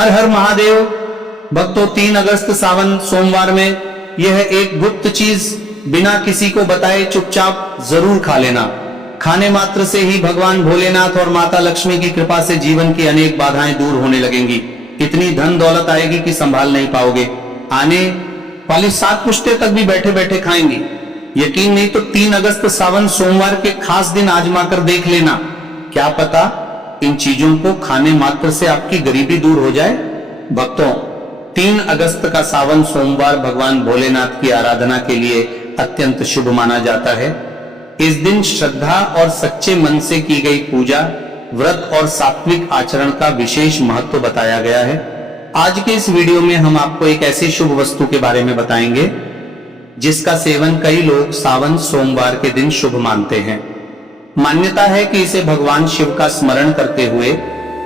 हर हर महादेव। भक्तों, 3 अगस्त सावन सोमवार में यह एक गुप्त चीज बिना किसी को बताए चुपचाप जरूर खा लेना। खाने मात्र से ही भगवान भोलेनाथ और माता लक्ष्मी की कृपा से जीवन की अनेक बाधाएं दूर होने लगेंगी। इतनी धन दौलत आएगी कि संभाल नहीं पाओगे। आने वाली 7 पुश्ते तक भी बैठे बैठे खाएंगे। यकीन नहीं तो 3 अगस्त सावन सोमवार के खास दिन आजमा कर देख लेना। क्या पता इन चीजों को खाने मात्र से आपकी गरीबी दूर हो जाए। भक्तों, 3 अगस्त का सावन सोमवार भगवान भोलेनाथ की आराधना के लिए अत्यंत शुभ माना जाता है। इस दिन श्रद्धा और सच्चे मन से की गई पूजा, व्रत और सात्विक आचरण का विशेष महत्व बताया गया है। आज के इस वीडियो में हम आपको एक ऐसी शुभ वस्तु के बारे में बताएंगे जिसका सेवन कई लोग सावन सोमवार के दिन शुभ मानते हैं। मान्यता है कि इसे भगवान शिव का स्मरण करते हुए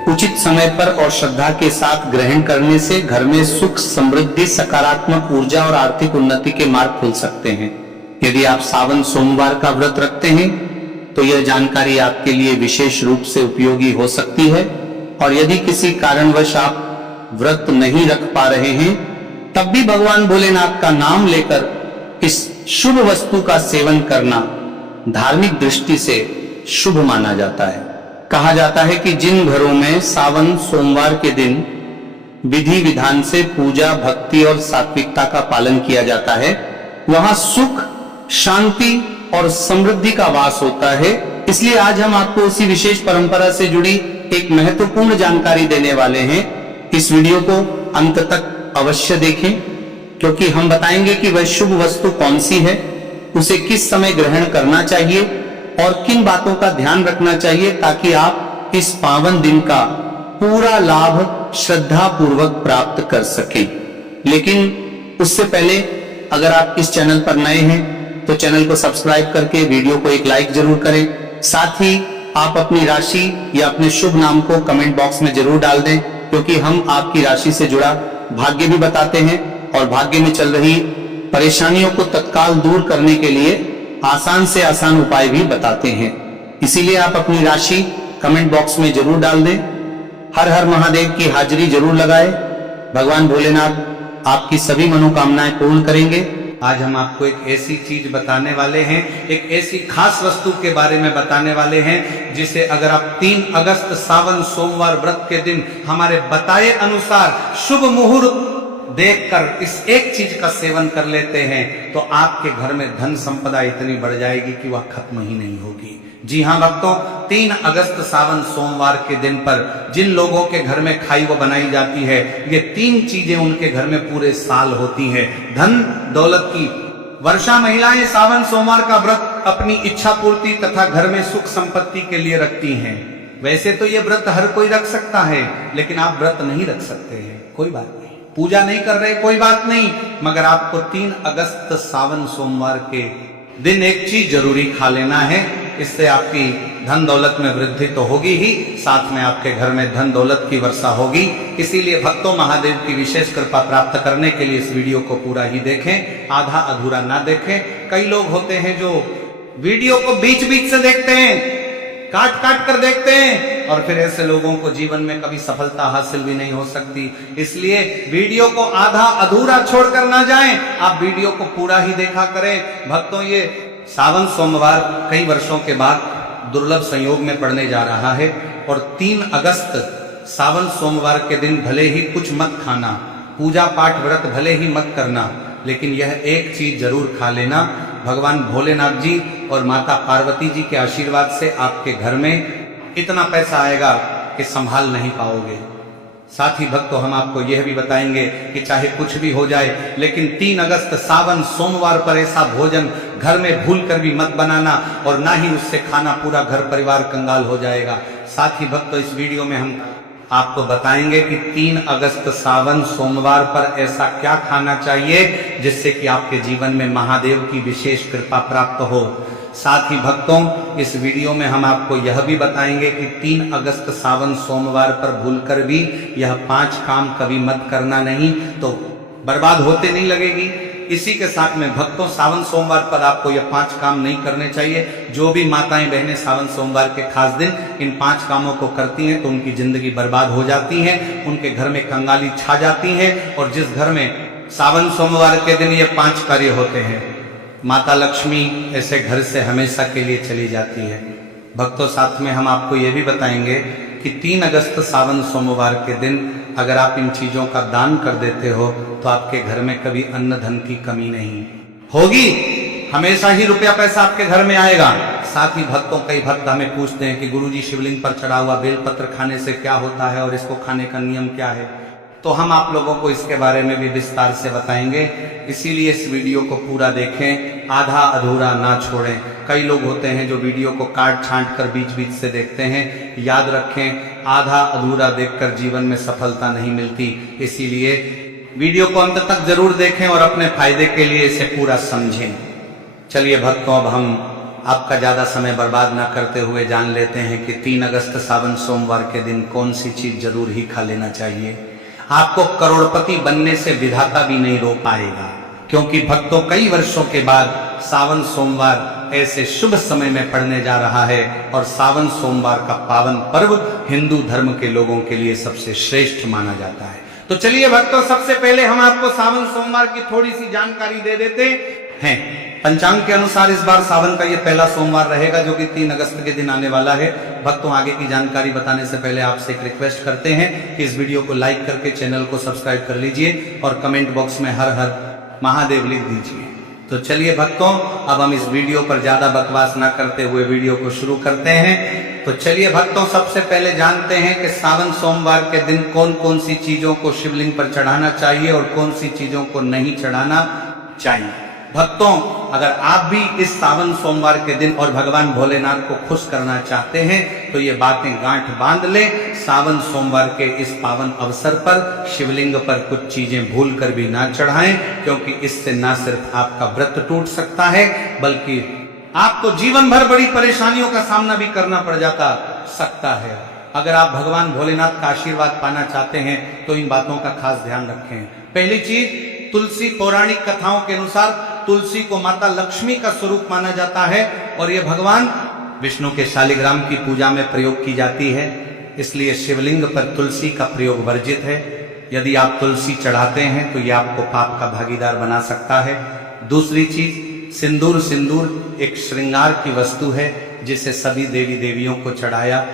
उचित समय पर और श्रद्धा के साथ ग्रहण करने से घर में सुख, समृद्धि, सकारात्मक ऊर्जा और आर्थिक उन्नति के मार्ग खुल सकते हैं। यदि आप सावन सोमवार का व्रत रखते हैं तो यह जानकारी आपके लिए विशेष रूप से उपयोगी हो सकती है। और यदि किसी कारणवश आप व्रत नहीं रख पा रहे हैं तब भी भगवान भोलेनाथ का नाम लेकर इस शुभ वस्तु का सेवन करना धार्मिक दृष्टि से शुभ माना जाता है। कहा जाता है कि जिन घरों में सावन सोमवार के दिन विधि विधान से पूजा, भक्ति और सात्विकता का पालन किया जाता है वहां सुख, शांति और समृद्धि का वास होता है। इसलिए आज हम आपको उसी विशेष परंपरा से जुड़ी एक महत्वपूर्ण जानकारी देने वाले हैं। इस वीडियो को अंत तक अवश्य देखें, क्योंकि हम बताएंगे कि वह शुभ वस्तु कौन सी है, उसे किस समय ग्रहण करना चाहिए और किन बातों का ध्यान रखना चाहिए ताकि आप इस पावन दिन का पूरा लाभ श्रद्धा पूर्वक प्राप्त कर सकें। लेकिन उससे पहले अगर आप इस चैनल पर नए हैं तो चैनल को सब्सक्राइब करके वीडियो को एक लाइक जरूर करें। साथ ही आप अपनी राशि या अपने शुभ नाम को कमेंट बॉक्स में जरूर डाल दें, क्योंकि हम आपकी राशि से जुड़ा भाग्य भी बताते हैं और भाग्य में चल रही परेशानियों को तत्काल दूर करने के लिए आसान से आसान उपाय भी बताते हैं। इसीलिए आप अपनी राशि कमेंट बॉक्स में जरूर डाल दें। हर हर महादेव की हाजिरी जरूर लगाएं। भगवान भोलेनाथ आपकी सभी मनोकामनाएं पूर्ण करेंगे। आज हम आपको एक ऐसी चीज बताने वाले हैं, एक ऐसी खास वस्तु के बारे में बताने वाले हैं जिसे अगर आप 3 अगस्त सावन सोमवार व्रत के दिन हमारे बताए अनुसार शुभ मुहूर्त देखकर इस एक चीज का सेवन कर लेते हैं तो आपके घर में धन संपदा इतनी बढ़ जाएगी कि वह खत्म ही नहीं होगी। जी हाँ भक्तों, 3 अगस्त सावन सोमवार के दिन पर जिन लोगों के घर में खाई वो बनाई जाती है, ये 3 चीजें उनके घर में पूरे साल होती हैं। धन दौलत की वर्षा महिलाएं सावन सोमवार का व्रत अपनी इच्छा पूर्ति तथा घर में सुख संपत्ति के लिए रखती हैं। वैसे तो ये व्रत हर कोई रख सकता है, लेकिन आप व्रत नहीं रख सकते हैं, कोई बात नहीं। पूजा नहीं कर रहे, कोई बात नहीं, मगर आपको 3 अगस्त सावन सोमवार के दिन एक चीज जरूरी खा लेना है। इससे आपकी धन दौलत में वृद्धि तो होगी ही, साथ में आपके घर में धन दौलत की वर्षा होगी। इसीलिए भक्तों, महादेव की विशेष कृपा प्राप्त करने के लिए इस वीडियो को पूरा ही देखें, आधा अधूरा ना देखें। कई लोग होते हैं जो वीडियो को बीच बीच से देखते हैं, काट काट कर देखते हैं, और फिर ऐसे लोगों को जीवन में कभी सफलता हासिल भी नहीं हो सकती। इसलिए वीडियो को आधा अधूरा छोड़कर ना जाएं, आप वीडियो को पूरा ही देखा करें। भक्तों, ये सावन सोमवार कई वर्षों के बाद दुर्लभ संयोग में पड़ने जा रहा है और 3 अगस्त सावन सोमवार के दिन भले ही कुछ मत खाना, पूजा पाठ व्रत भले ही मत करना, लेकिन यह एक चीज जरूर खा लेना। भगवान भोलेनाथ जी और माता पार्वती जी के आशीर्वाद से आपके घर में इतना पैसा आएगा कि संभाल नहीं पाओगे। साथ ही भक्तों, हम आपको यह भी बताएंगे कि चाहे कुछ भी हो जाए, लेकिन 3 अगस्त सावन सोमवार पर ऐसा भोजन घर में भूल कर भी मत बनाना और ना ही उससे खाना, पूरा घर परिवार कंगाल हो जाएगा। साथ ही भक्तों, इस वीडियो में हम आपको बताएंगे कि 3 अगस्त सावन सोमवार पर ऐसा क्या खाना चाहिए जिससे कि आपके जीवन में महादेव की विशेष कृपा प्राप्त हो। साथ ही भक्तों, इस वीडियो में हम आपको यह भी बताएंगे कि 3 अगस्त सावन सोमवार पर भूलकर भी यह 5 काम कभी मत करना नहीं, तो बर्बाद होते नहीं लगेगी। इसी के साथ में भक्तों, सावन सोमवार पर आपको ये 5 काम नहीं करने चाहिए। जो भी माताएं बहनें सावन सोमवार के खास दिन इन 5 कामों को करती हैं तो उनकी जिंदगी बर्बाद हो जाती है, उनके घर में कंगाली छा जाती है। और जिस घर में सावन सोमवार के दिन ये 5 कार्य होते हैं, माता लक्ष्मी ऐसे घर से हमेशा के लिए चली जाती है। भक्तों, साथ में हम आपको ये भी बताएंगे कि 3 अगस्त सावन सोमवार के दिन अगर आप इन चीजों का दान कर देते हो तो आपके घर में कभी अन्न धन की कमी नहीं होगी, हमेशा ही रुपया पैसा आपके घर में आएगा। साथ ही भक्तों, कई भक्त हमें पूछते हैं कि गुरुजी शिवलिंग पर चढ़ा हुआ बेलपत्र खाने से क्या होता है और इसको खाने का नियम क्या है, तो हम आप लोगों को इसके बारे में भी विस्तार से बताएंगे। इसीलिए इस वीडियो को पूरा देखें, आधा अधूरा ना छोड़ें। कई लोग होते हैं जो वीडियो को काट छांट कर बीच बीच से देखते हैं। याद रखें, आधा अधूरा देखकर जीवन में सफलता नहीं मिलती। इसीलिए वीडियो को अंत तक जरूर देखें और अपने फायदे के लिए इसे पूरा समझें। चलिए भक्तों, अब हम आपका ज्यादा समय बर्बाद ना करते हुए जान लेते हैं कि 3 अगस्त सावन सोमवार के दिन कौन सी चीज जरूर ही खा लेना चाहिए। आपको करोड़पति बनने से विधाता भी नहीं रोक पाएगा, क्योंकि भक्तों, कई वर्षों के बाद सावन सोमवार ऐसे शुभ समय में पड़ने जा रहा है और सावन सोमवार का पावन पर्व हिंदू धर्म के लोगों के लिए सबसे श्रेष्ठ माना जाता है। तो चलिए भक्तों, सबसे पहले हम आपको सावन सोमवार की थोड़ी सी जानकारी दे देते हैं। पंचांग के अनुसार इस बार सावन का ये पहला सोमवार रहेगा, जो कि 3 अगस्त के दिन आने वाला है। भक्तों, आगे की जानकारी बताने से पहले आपसे एक रिक्वेस्ट करते हैं कि इस वीडियो को लाइक करके चैनल को सब्सक्राइब कर लीजिए और कमेंट बॉक्स में हर हर महादेव लिख दीजिए। तो चलिए भक्तों, अब हम इस वीडियो पर ज्यादा बकवास ना करते हुए वीडियो को शुरू करते हैं। तो चलिए भक्तों, सबसे पहले जानते हैं कि सावन सोमवार के दिन कौन कौन सी चीजों को शिवलिंग पर चढ़ाना चाहिए और कौन सी चीजों को नहीं चढ़ाना चाहिए। भक्तों, अगर आप भी इस सावन सोमवार के दिन और भगवान भोलेनाथ को खुश करना चाहते हैं तो ये बातें गांठ बांध लें। सावन सोमवार के इस पावन अवसर पर शिवलिंग पर कुछ चीजें भूल कर भी ना चढ़ाएं, क्योंकि इससे ना सिर्फ आपका व्रत टूट सकता है बल्कि आपको जीवन भर बड़ी परेशानियों का सामना भी करना पड़ सकता है। अगर आप भगवान भोलेनाथ का आशीर्वाद पाना चाहते हैं तो इन बातों का खास ध्यान रखें। पहली चीज, तुलसी पौराणिक कथाओं के अनुसार तुलसी को माता लक्ष्मी का स्वरूप माना जाता है और यह भगवान विष्णु के शालिग्राम की पूजा में प्रयोग की जाती है। इसलिए शिवलिंग पर तुलसी का प्रयोग वर्जित है। यदि आप तुलसी चढ़ाते हैं तो यह आपको पाप का भागीदार बना सकता है। दूसरी चीज, सिंदूर। सिंदूर एक श्रृंगार की वस्तु है जिसे सभी देवी देवियों को चढ़ाया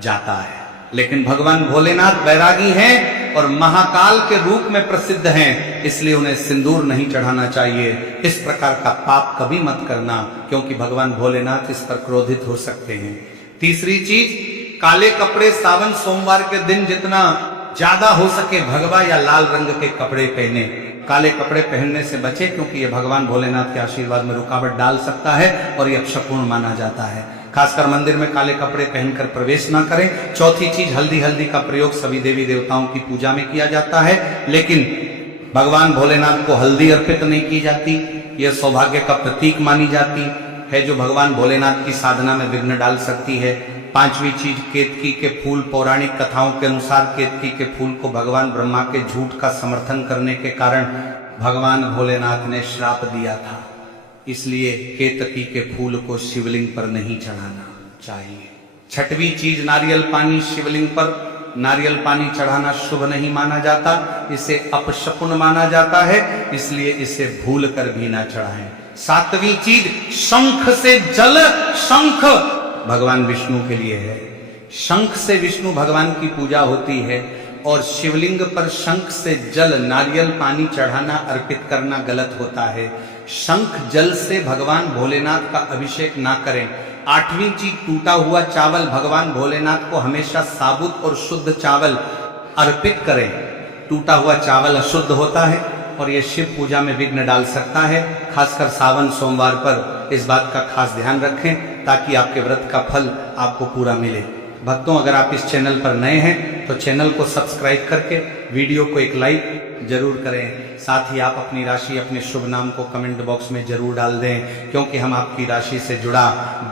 जाता है, लेकिन भगवान भोलेनाथ बैरागी हैं और महाकाल के रूप में प्रसिद्ध हैं, इसलिए उन्हें सिंदूर नहीं चढ़ाना चाहिए। इस प्रकार का पाप कभी मत करना, क्योंकि भगवान भोलेनाथ इस पर क्रोधित हो सकते हैं। तीसरी चीज, काले कपड़े सावन सोमवार के दिन जितना ज्यादा हो सके भगवा या लाल रंग के कपड़े पहने। काले कपड़े पहनने से बचे, क्योंकि यह भगवान भोलेनाथ के आशीर्वाद में रुकावट डाल सकता है और यह अपशकुन माना जाता है। खासकर मंदिर में काले कपड़े पहनकर प्रवेश ना करें। चौथी चीज, हल्दी। हल्दी का प्रयोग सभी देवी देवताओं की पूजा में किया जाता है, लेकिन भगवान भोलेनाथ को हल्दी अर्पित नहीं की जाती। यह सौभाग्य का प्रतीक मानी जाती है, जो भगवान भोलेनाथ की साधना में विघ्न डाल सकती है। पांचवी चीज, केतकी के फूल। पौराणिक कथाओं के अनुसार केतकी के फूल को भगवान ब्रह्मा के झूठ का समर्थन करने के कारण भगवान भोलेनाथ ने श्राप दिया था, इसलिए केतकी के फूल को शिवलिंग पर नहीं चढ़ाना चाहिए। छठवीं चीज, नारियल पानी। शिवलिंग पर नारियल पानी चढ़ाना शुभ नहीं माना जाता, इसे अपशकुन माना जाता है, इसलिए इसे भूल कर भी ना चढ़ाएं। सातवीं चीज, शंख से जल। शंख भगवान विष्णु के लिए है। शंख से विष्णु भगवान की पूजा होती है और शिवलिंग पर शंख से जल, नारियल पानी चढ़ाना, अर्पित करना गलत होता है। शंख जल से भगवान भोलेनाथ का अभिषेक ना करें। आठवीं चीज, टूटा हुआ चावल। भगवान भोलेनाथ को हमेशा साबुत और शुद्ध चावल अर्पित करें। टूटा हुआ चावल अशुद्ध होता है और यह शिव पूजा में विघ्न डाल सकता है। खासकर सावन सोमवार पर इस बात का खास ध्यान रखें, ताकि आपके व्रत का फल आपको पूरा मिले। भक्तों, अगर आप इस चैनल पर नए हैं तो चैनल को सब्सक्राइब करके वीडियो को एक लाइक जरूर करें। साथ ही आप अपनी राशि, अपने शुभ नाम को कमेंट बॉक्स में जरूर डाल दें, क्योंकि हम आपकी राशि से जुड़ा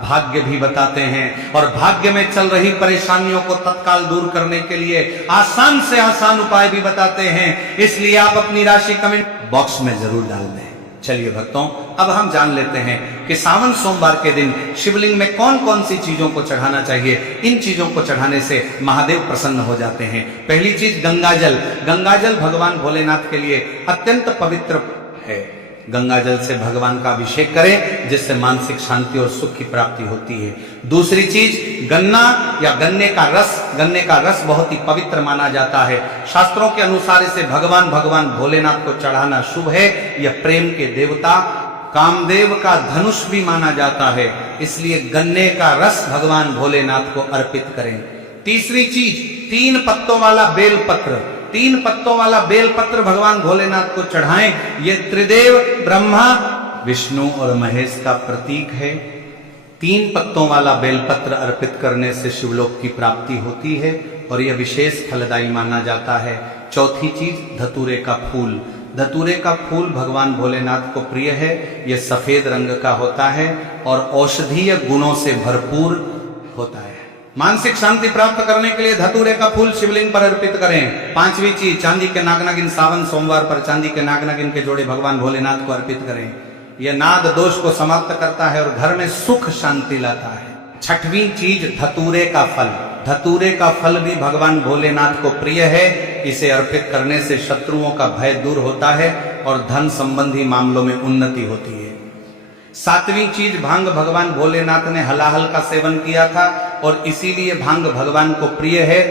भाग्य भी बताते हैं और भाग्य में चल रही परेशानियों को तत्काल दूर करने के लिए आसान से आसान उपाय भी बताते हैं। इसलिए आप अपनी राशि कमेंट बॉक्स में जरूर डाल दें। चलिए भक्तों, अब हम जान लेते हैं कि सावन सोमवार के दिन शिवलिंग में कौन कौन सी चीजों को चढ़ाना चाहिए। इन चीजों को चढ़ाने से महादेव प्रसन्न हो जाते हैं। पहली चीज गंगाजल। गंगाजल भगवान भोलेनाथ के लिए अत्यंत पवित्र है। गंगाजल से भगवान का अभिषेक करें, जिससे मानसिक शांति और सुख की प्राप्ति होती है। दूसरी चीज गन्ना या गन्ने का रस। गन्ने का रस बहुत ही पवित्र माना जाता है। शास्त्रों के अनुसार इसे भगवान भोलेनाथ को चढ़ाना शुभ है। यह प्रेम के देवता कामदेव का धनुष भी माना जाता है, इसलिए गन्ने का रस भगवान भोलेनाथ को अर्पित करें। तीसरी चीज 3 पत्तों वाला बेलपत्र। 3 पत्तों वाला बेलपत्र भगवान भोलेनाथ को चढ़ाएं। यह त्रिदेव ब्रह्मा विष्णु और महेश का प्रतीक है। 3 पत्तों वाला बेलपत्र अर्पित करने से शिवलोक की प्राप्ति होती है और यह विशेष फलदायी माना जाता है। चौथी चीज धतूरे का फूल। धतूरे का फूल भगवान भोलेनाथ को प्रिय है। यह सफेद रंग का होता है और औषधीय गुणों से भरपूर होता है। मानसिक शांति प्राप्त करने के लिए धतूरे का फूल शिवलिंग पर अर्पित करें। 5वीं चीज चांदी के नागनागिन। सावन सोमवार पर चांदी के नागनागिन के जोड़े भगवान भोलेनाथ को अर्पित करें। यह नाग दोष को समाप्त करता है और घर में सुख शांति लाता है। 6वीं चीज धतूरे का फल। धतूरे का फल भी भगवान भोलेनाथ को प्रिय है। इसे अर्पित करने से शत्रुओं का भय दूर होता है और धन संबंधी मामलों में उन्नति होती है। 7वीं चीज भांग। भगवान भोलेनाथ ने हलाहल का सेवन किया था और इसीलिए भांग भगवान को प्रिय है।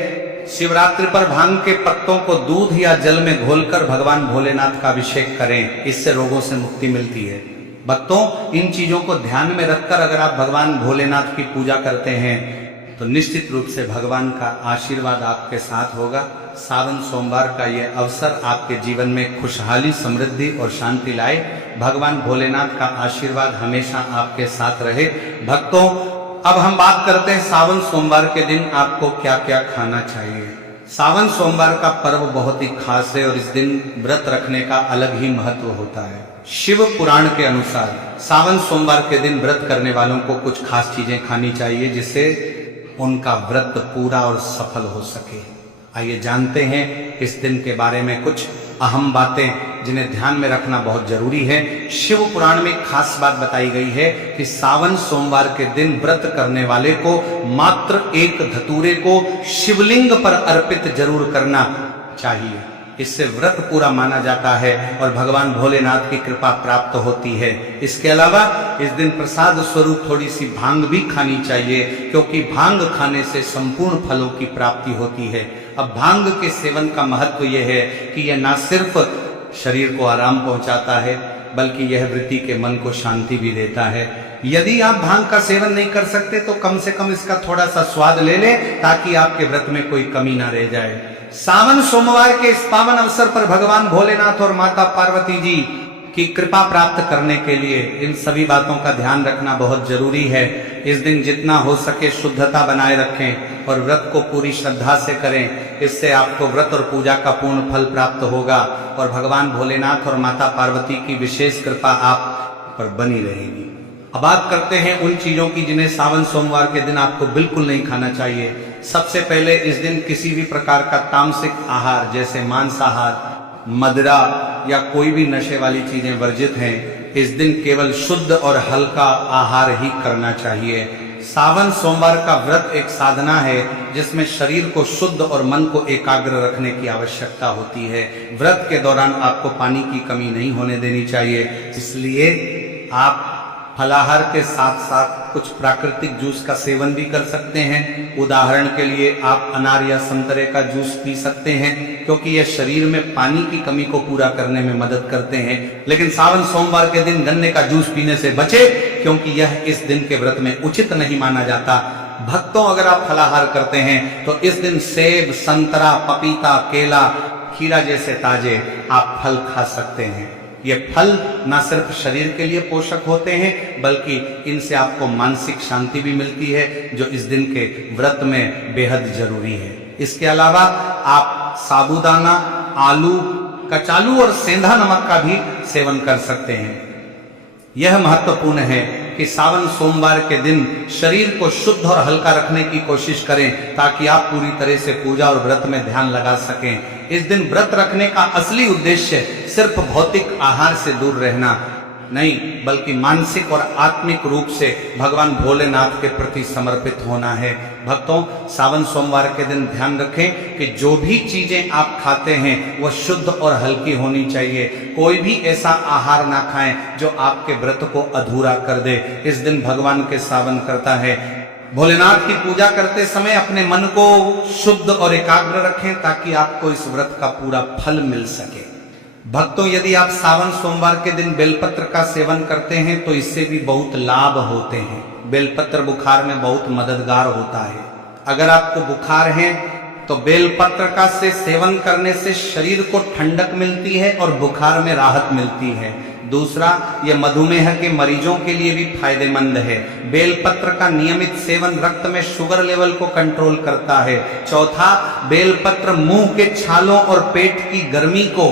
शिवरात्रि पर भांग के पत्तों को दूध या जल में घोलकर भगवान भोलेनाथ का अभिषेक करें, इससे रोगों से मुक्ति मिलती है। भक्तों, इन चीजों को ध्यान में रखकर अगर आप भगवान भोलेनाथ की पूजा करते हैं तो निश्चित रूप से भगवान का आशीर्वाद आपके साथ होगा। सावन सोमवार का यह अवसर आपके जीवन में खुशहाली, समृद्धि और शांति लाए। भगवान भोलेनाथ का आशीर्वाद हमेशा आपके साथ रहे। भक्तों, अब हम बात करते हैं सावन सोमवार के दिन आपको क्या क्या खाना चाहिए। सावन सोमवार का पर्व बहुत ही खास है और इस दिन व्रत रखने का अलग ही महत्व होता है। शिव पुराण के अनुसार सावन सोमवार के दिन व्रत करने वालों को कुछ खास चीजें खानी चाहिए, जिससे उनका व्रत पूरा और सफल हो सके। आइए जानते हैं इस दिन के बारे में कुछ अहम बातें जिन्हें ध्यान में रखना बहुत जरूरी है। शिव पुराण में खास बात बताई गई है कि सावन सोमवार के दिन व्रत करने वाले को मात्र 1 धतूरे को शिवलिंग पर अर्पित जरूर करना चाहिए। इससे व्रत पूरा माना जाता है और भगवान भोलेनाथ की कृपा प्राप्त होती है। इसके अलावा इस दिन प्रसाद स्वरूप थोड़ी सी भांग भी खानी चाहिए, क्योंकि भांग खाने से संपूर्ण फलों की प्राप्ति होती है। अब भांग के सेवन का महत्व यह है कि यह न सिर्फ शरीर को आराम पहुंचाता है, बल्कि यह वृत्ति के मन को शांति भी देता है। यदि आप भांग का सेवन नहीं कर सकते तो कम से कम इसका थोड़ा सा स्वाद ले लें, ताकि आपके व्रत में कोई कमी ना रह जाए। सावन सोमवार के इस पावन अवसर पर भगवान भोलेनाथ और माता पार्वती जी की कृपा प्राप्त करने के लिए इन सभी बातों का ध्यान रखना बहुत जरूरी है। इस दिन जितना हो सके शुद्धता बनाए रखें और व्रत को पूरी श्रद्धा से करें। इससे आपको व्रत और पूजा का पूर्ण फल प्राप्त होगा और भगवान भोलेनाथ और माता पार्वती की विशेष कृपा आप पर बनी रहेगी। अब बात करते हैं उन चीजों की जिन्हें सावन सोमवार के दिन आपको बिल्कुल नहीं खाना चाहिए। सबसे पहले इस दिन किसी भी प्रकार का तामसिक आहार जैसे मांसाहार, मदिरा या कोई भी नशे वाली चीजें वर्जित हैं। इस दिन केवल शुद्ध और हल्का आहार ही करना चाहिए। सावन सोमवार का व्रत एक साधना है जिसमें शरीर को शुद्ध और मन को एकाग्र रखने की आवश्यकता होती है। व्रत के दौरान आपको पानी की कमी नहीं होने देनी चाहिए, इसलिए आप फलाहार के साथ साथ कुछ प्राकृतिक जूस का सेवन भी कर सकते हैं। उदाहरण के लिए आप अनार या संतरे का जूस पी सकते हैं, क्योंकि यह शरीर में पानी की कमी को पूरा करने में मदद करते हैं। लेकिन सावन सोमवार के दिन गन्ने का जूस पीने से बचे, क्योंकि यह इस दिन के व्रत में उचित नहीं माना जाता। भक्तों, अगर आप फलाहार करते हैं तो इस दिन सेब, संतरा, पपीता, केला, खीरा जैसे ताजे आप फल खा सकते हैं। ये फल न सिर्फ शरीर के लिए पोषक होते हैं, बल्कि इनसे आपको मानसिक शांति भी मिलती है, जो इस दिन के व्रत में बेहद जरूरी है। इसके अलावा आप साबूदाना, आलू, कचालू और सेंधा नमक का भी सेवन कर सकते हैं। यह महत्वपूर्ण है कि सावन सोमवार के दिन शरीर को शुद्ध और हल्का रखने की कोशिश करें, ताकि आप पूरी तरह से पूजा और व्रत में ध्यान लगा सकें। इस दिन व्रत रखने का असली उद्देश्य सिर्फ भौतिक आहार से दूर रहना नहीं, बल्कि मानसिक और आत्मिक रूप से भगवान भोलेनाथ के प्रति समर्पित होना है। भक्तों, सावन सोमवार के दिन ध्यान रखें कि जो भी चीजें आप खाते हैं वह शुद्ध और हल्की होनी चाहिए। कोई भी ऐसा आहार ना खाएं जो आपके व्रत को अधूरा कर दे। इस दिन भगवान के सावन करता है। भोलेनाथ की पूजा करते समय अपने मन को शुद्ध और एकाग्र रखें ताकि आपको इस व्रत का पूरा फल मिल सके। भक्तों, यदि आप सावन सोमवार के दिन बेलपत्र का सेवन करते हैं तो इससे भी बहुत लाभ होते हैं। बेलपत्र बुखार में बहुत मददगार होता है। अगर आपको बुखार है तो बेलपत्र का से सेवन करने से शरीर को ठंडक मिलती है और बुखार में राहत मिलती है। दूसरा, यह मधुमेह के मरीजों के लिए भी फायदेमंद है। बेलपत्र का नियमित सेवन रक्त में शुगर लेवल को कंट्रोल करता है। चौथा, बेलपत्र मुंह के छालों और पेट की गर्मी को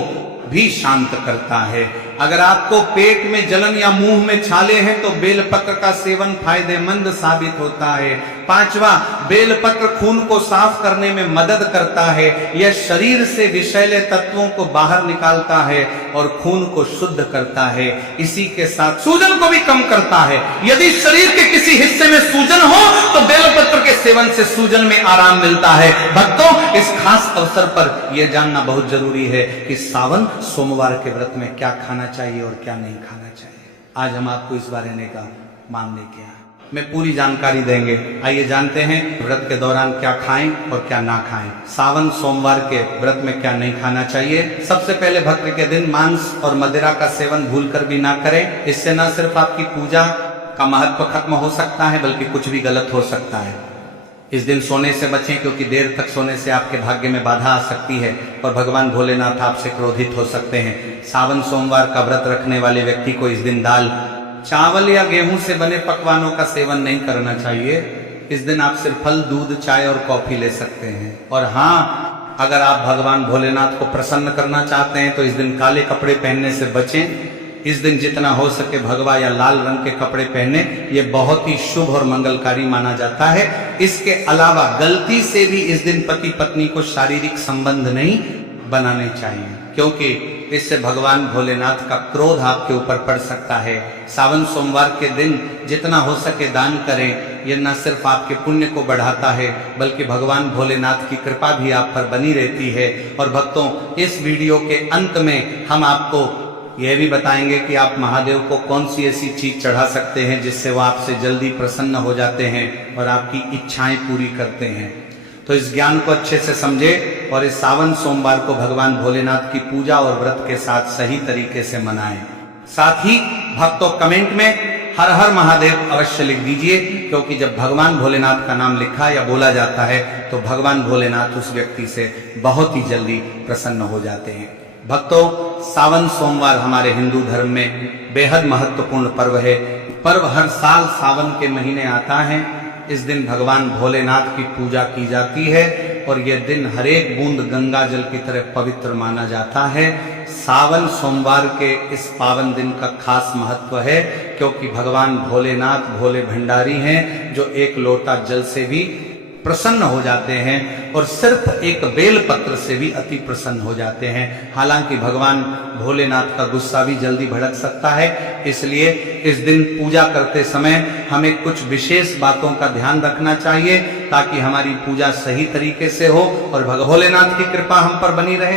भी शांत करता है। अगर आपको पेट में जलन या मुंह में छाले हैं तो बेलपत्र का सेवन फायदेमंद साबित होता है। पांचवा, बेलपत्र खून को साफ करने में मदद करता है। यह शरीर से विषैले तत्वों को बाहर निकालता है और खून को शुद्ध करता है। इसी के साथ सूजन को भी कम करता है। यदि शरीर के किसी हिस्से में सूजन हो तो बेलपत्र के सेवन से सूजन में आराम मिलता है। भक्तों, इस खास अवसर पर यह जानना बहुत जरूरी है कि सावन सोमवार के व्रत में क्या खाना चाहिए और क्या नहीं खाना चाहिए। आज हम आपको इस बारे में का मान लेके आए, में पूरी जानकारी देंगे। आइए जानते हैं व्रत के दौरान क्या खाएं और क्या ना खाएं। सावन सोमवार के व्रत में क्या नहीं खाना चाहिए। सबसे पहले भक्त के दिन मांस और मदिरा का सेवन भूलकर भी ना करें। इससे न सिर्फ आपकी पूजा का महत्व खत्म हो सकता है बल्कि कुछ भी गलत हो सकता है। इस दिन सोने से बचें क्योंकि देर तक सोने से आपके भाग्य में बाधा आ सकती है और भगवान भोलेनाथ आपसे क्रोधित हो सकते हैं। सावन सोमवार का व्रत रखने वाले व्यक्ति को इस दिन दाल, चावल या गेहूं से बने पकवानों का सेवन नहीं करना चाहिए। इस दिन आप सिर्फ फल, दूध, चाय और कॉफी ले सकते हैं। और हाँ, अगर आप भगवान भोलेनाथ को प्रसन्न करना चाहते हैं तो इस दिन काले कपड़े पहनने से बचें। इस दिन जितना हो सके भगवा या लाल रंग के कपड़े पहने, ये बहुत ही शुभ और मंगलकारी माना जाता है। इसके अलावा गलती से भी इस दिन पति पत्नी को शारीरिक संबंध नहीं बनाने चाहिए क्योंकि इससे भगवान भोलेनाथ का क्रोध आपके ऊपर पड़ सकता है। सावन सोमवार के दिन जितना हो सके दान करें। यह न सिर्फ आपके पुण्य को बढ़ाता है बल्कि भगवान भोलेनाथ की कृपा भी आप पर बनी रहती है। और भक्तों, इस वीडियो के अंत में हम आपको यह भी बताएंगे कि आप महादेव को कौन सी ऐसी चीज चढ़ा सकते हैं जिससे वो आपसे जल्दी प्रसन्न हो जाते हैं और आपकी इच्छाएं पूरी करते हैं। तो इस ज्ञान को अच्छे से समझे और इस सावन सोमवार को भगवान भोलेनाथ की पूजा और व्रत के साथ सही तरीके से मनाएं। साथ ही भक्तों, कमेंट में हर हर महादेव अवश्य लिख दीजिए क्योंकि जब भगवान भोलेनाथ का नाम लिखा या बोला जाता है तो भगवान भोलेनाथ उस व्यक्ति से बहुत ही जल्दी प्रसन्न हो जाते हैं। भक्तों, सावन सोमवार हमारे हिंदू धर्म में बेहद महत्वपूर्ण पर्व है। पर्व हर साल सावन के महीने आता है। इस दिन भगवान भोलेनाथ की पूजा की जाती है और यह दिन हर एक बूंद गंगा जल की तरह पवित्र माना जाता है। सावन सोमवार के इस पावन दिन का खास महत्व है क्योंकि भगवान भोलेनाथ भोले भंडारी हैं जो एक लोटा जल से भी प्रसन्न हो जाते हैं और सिर्फ एक बेल पत्र से भी अति प्रसन्न हो जाते हैं। हालांकि भगवान भोलेनाथ का गुस्सा भी जल्दी भड़क सकता है, इसलिए इस दिन पूजा करते समय हमें कुछ विशेष बातों का ध्यान रखना चाहिए ताकि हमारी पूजा सही तरीके से हो और भोलेनाथ की कृपा हम पर बनी रहे।